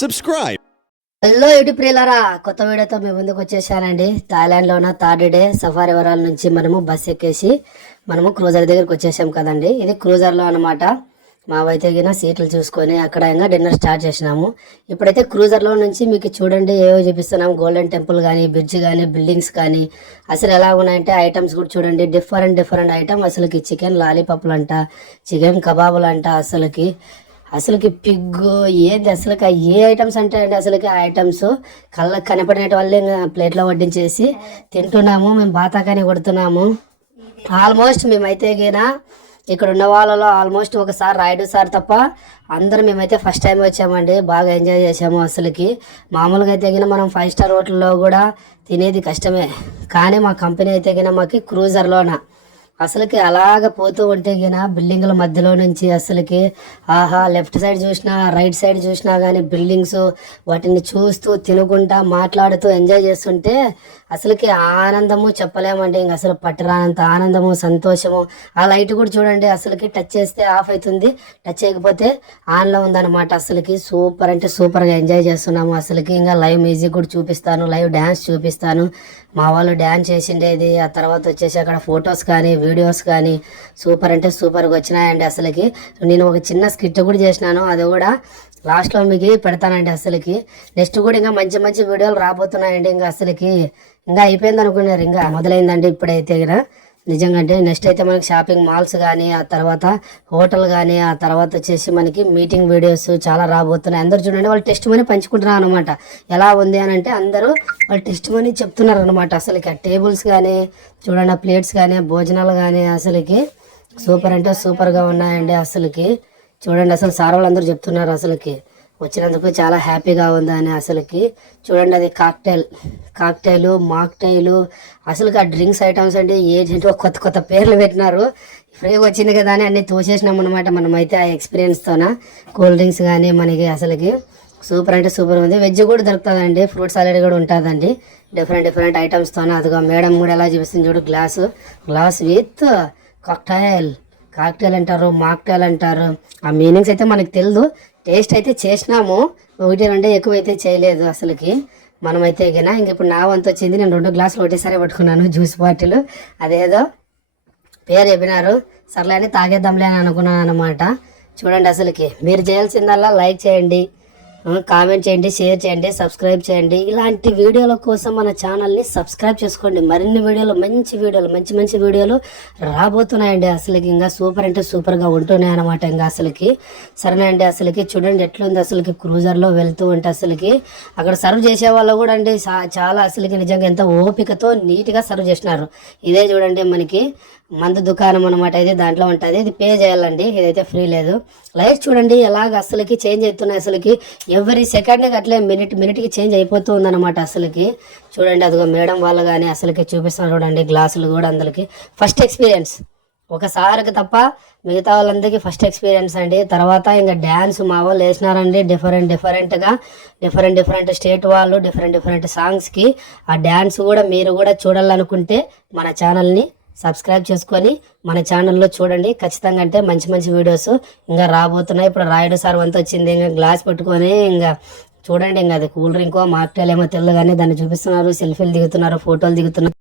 subscribe. Hello YouTube ప్రియులారా, కొత్త వీడియోతో మీ ముందుకు వచ్చేసానండి. థాయిలాండ్లో ఉన్న థర్డ్ డే సఫారీ వరాల నుంచి మనము బస్ ఎక్కేసి మనము క్రూజర్ దగ్గరికి వచ్చేసాం కదండి. ఇది క్రూజర్లో అనమాట. మావైతే గిన సీట్లు చూసుకొని అక్కడ ఇంకా డిన్నర్ స్టార్ట్ చేసినాము. ఇప్పుడైతే క్రూజర్లో నుంచి మీకు చూడండి ఏవో చూపిస్తున్నాము. గోల్డెన్ టెంపుల్ కానీ, బ్రిడ్జ్ కానీ, బిల్డింగ్స్ కానీ అసలు ఎలా ఉన్నాయంటే ఐటమ్స్ కూడా చూడండి. Different item. అసలుకి చికెన్ లాలీపాప్లు అంట, చికెన్ కబాబులు అంట, అసలుకి పిగ్గు ఏంది అసలుకి ఏ ఐటమ్స్ అంటే అండి అసలుకి ఆ ఐటమ్స్ కళ్ళకి కనపడిన వాళ్ళే ప్లేట్లో వడ్డించేసి తింటున్నాము. మేము బాతాకాని కొడుతున్నాము. ఆల్మోస్ట్ మేమైతే గినా ఇక్కడ ఉన్న వాళ్ళలో ఆల్మోస్ట్ ఒకసారి రాయుడు సార్ తప్ప అందరూ మేమైతే ఫస్ట్ టైం వచ్చామండి. బాగా ఎంజాయ్ చేసాము. అసలుకి మామూలుగా అయితే గిన మనం 5 స్టార్ హోటల్లో కూడా తినేది కష్టమే, కానీ మా కంపెనీ అయితే గిన మాకు క్రూజర్లోన అసలుకి అలాగ పోతూ ఉంటే గిన బిల్డింగ్ల మధ్యలో నుంచి అసలుకి ఆహా లెఫ్ట్ సైడ్ చూసినా రైట్ సైడ్ చూసినా కానీ బిల్డింగ్స్ వాటిని చూస్తూ తినుకుంటా మాట్లాడుతూ ఎంజాయ్ చేస్తుంటే అసలుకి ఆనందము చెప్పలేమండి. ఇంక అసలు పట్టరానంత ఆనందము సంతోషము. ఆ లైట్ కూడా చూడండి అసలుకి టచ్ చేస్తే ఆఫ్ అవుతుంది, టచ్ చేయకపోతే ఆన్లో ఉందన్నమాట. అసలుకి సూపర్ అంటే సూపర్గా ఎంజాయ్ చేస్తున్నాము. అసలుకి ఇంకా లైవ్ మ్యూజిక్ కూడా చూపిస్తాను, లైవ్ డ్యాన్స్ చూపిస్తాను. మా వాళ్ళు డ్యాన్స్ చేసిండేది, ఆ తర్వాత వచ్చేసి అక్కడ ఫొటోస్ కానీ వీడియోస్ కానీ సూపర్ అంటే సూపర్గా వచ్చినాయండి. అసలుకి నేను ఒక చిన్న స్కిట్ కూడా చేసినాను, అది కూడా లాస్ట్లో మీకు పెడతానండి. అసలుకి నెక్స్ట్ కూడా ఇంకా మంచి మంచి వీడియోలు రాబోతున్నాయండి. ఇంకా అసలుకి ఇంకా అయిపోయింది అనుకున్నారు, ఇంకా మొదలైందండి ఇప్పుడైతే కదా నిజంగా. అంటే నెక్స్ట్ అయితే మనకి షాపింగ్ మాల్స్ కానీ, ఆ తర్వాత హోటల్ కానీ, ఆ తర్వాత వచ్చేసి మనకి మీటింగ్ వీడియోస్ చాలా రాబోతున్నాయి. అందరూ చూడండి వాళ్ళు టెస్ట్ మనీ పంచుకుంటున్నారు అనమాట. ఎలా ఉంది అని అంటే అందరూ వాళ్ళు టెస్ట్ మనీ చెప్తున్నారు అనమాట. అసలుకి ఆ టేబుల్స్ కానీ చూడండి, ఆ ప్లేట్స్ కానీ, భోజనాలు కానీ అసలుకి సూపర్ అంటే సూపర్గా ఉన్నాయండి. అసలుకి చూడండి అసలు సార్ వాళ్ళందరూ చెప్తున్నారు అసలుకి వచ్చినందుకు చాలా హ్యాపీగా ఉందని. అసలుకి చూడండి అది కాక్టైలు మాక్టైలు అసలుకి ఆ డ్రింక్స్ ఐటమ్స్ అంటే ఏంటంటే కొత్త కొత్త పేర్లు పెట్టినారు. ఫ్రీగా వచ్చింది కదా అని అన్నీ తోసేసినాం అనమాట మనమైతే ఆ ఎక్స్పీరియన్స్తోన. కూల్ డ్రింక్స్ కానీ మనకి అసలుకి సూపర్ అంటే సూపర్ ఉంది. వెజ్ కూడా దొరుకుతుందండి, ఫ్రూట్ సాలెడ్ కూడా ఉంటుందండి. డిఫరెంట్ ఐటమ్స్తోన. అదిగో మేడం కూడా ఎలా చూపిస్తుంది చూడు, గ్లాస్ విత్ కాక్టైల్ అంటారు, మాక్టైల్ అంటారు. ఆ మీనింగ్స్ అయితే మనకు తెలియదు. టేస్ట్ అయితే చేసినాము, 1-2 ఎక్కువ అయితే చేయలేదు. అసలుకి మనమైతే గిన ఇంక ఇప్పుడు నా వంతు వచ్చింది. నేను 2 గ్లాసులు ఒకటేసారి పట్టుకున్నాను జ్యూస్ బాటిల్. అదేదో పేరు చెప్పినారు, సర్లే అని తాగేద్దాంలే అని అనుకున్నాను అనమాట. చూడండి అసలుకి మీరు చేయాల్సిందల్లా లైక్ చేయండి, కామెంట్ చేయండి, షేర్ చేయండి, సబ్స్క్రైబ్ చేయండి. ఇలాంటి వీడియోల కోసం మన ఛానల్ని సబ్స్క్రైబ్ చేసుకోండి. మరిన్ని వీడియోలు మంచి వీడియోలు రాబోతున్నాయండి. అసలుకి ఇంకా సూపర్ అంటే సూపర్గా ఉంటున్నాయి అనమాట. ఇంకా అసలుకి సరేనా అండి. అసలుకి చూడండి ఎట్లుంది అసలుకి క్రూజర్లో వెళ్తూ ఉంటే అసలుకి అక్కడ సర్వ్ చేసే వాళ్ళు కూడా అండి చాలా అసలుకి నిజంగా ఎంత ఓపికతో నీట్గా సర్వ్ చేసినారు. ఇదే చూడండి మనకి మందు దుకాణం అనమాట. ఇది దాంట్లో ఉంటుంది, ఇది పే చేయాలండి, ఇదైతే ఫ్రీ లేదు. లైఫ్ చూడండి ఎలాగ అసలుకి చేంజ్ అవుతున్నాయి. అసలుకి ఎవ్రీ సెకండ్కి అట్లే మినిట్కి చేంజ్ అయిపోతూ ఉందన్నమాట. అసలుకి చూడండి అదిగో మేడం వాళ్ళు కానీ అసలుకి చూపిస్తున్నారు చూడండి. గ్లాసులు కూడా అందరికి ఫస్ట్ ఎక్స్పీరియన్స్, ఒకసారికి తప్ప మిగతా వాళ్ళందరికీ ఫస్ట్ ఎక్స్పీరియన్స్ అండి. తర్వాత ఇంకా డ్యాన్స్ మా వాళ్ళు వేసినారండి డిఫరెంట్ స్టేట్ వాళ్ళు డిఫరెంట్ సాంగ్స్కి. ఆ డ్యాన్స్ కూడా మీరు కూడా చూడాలనుకుంటే మన ఛానల్ని సబ్స్క్రైబ్ చేసుకొని మన ఛానల్లో చూడండి ఖచ్చితంగా. అంటే మంచి వీడియోస్ ఇంకా రాబోతున్నాయి. ఇప్పుడు రాయుడు సార్ వంతు వచ్చింది, ఇంకా గ్లాస్ పెట్టుకొని ఇంకా చూడండి. ఇంకా అది కూల్ డ్రింకో మాక్టైల్ ఏమో తెలియదు కానీ దాన్ని చూపిస్తున్నారు, సెల్ఫీలు దిగుతున్నారు, ఫోటోలు దిగుతున్నారు.